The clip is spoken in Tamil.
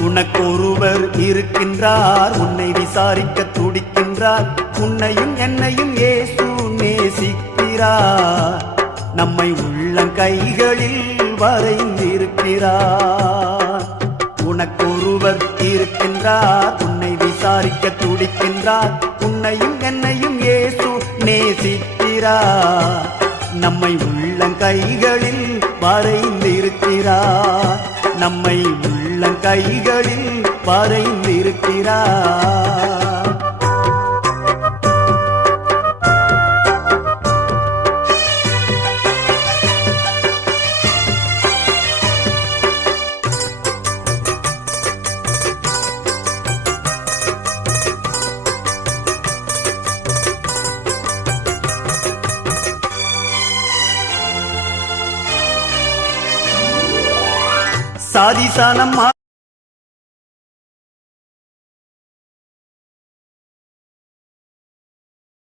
உனக்கொருவர் இருக்கின்றார், உன்னை விசாரிக்க துடிக்கின்றார். உன்னையும் என்னையும் இயேசு நேசிக்கிறார். நம்மை உள்ளங்கைகளில் வரைந்திருக்கிறார். உனக்கொருவர் இருக்கின்றார், உன்னை விசாரிக்க துடிக்கின்றார். உன்னையும் என்னையும் இயேசு நேசிக்கிறார். நம்மை உள்ளங்கைகளில் வரைந்திருக்கிறார். நம்மை உள்ளங்கைகளில் வரைந்திருக்கிறார். சாதிசானம்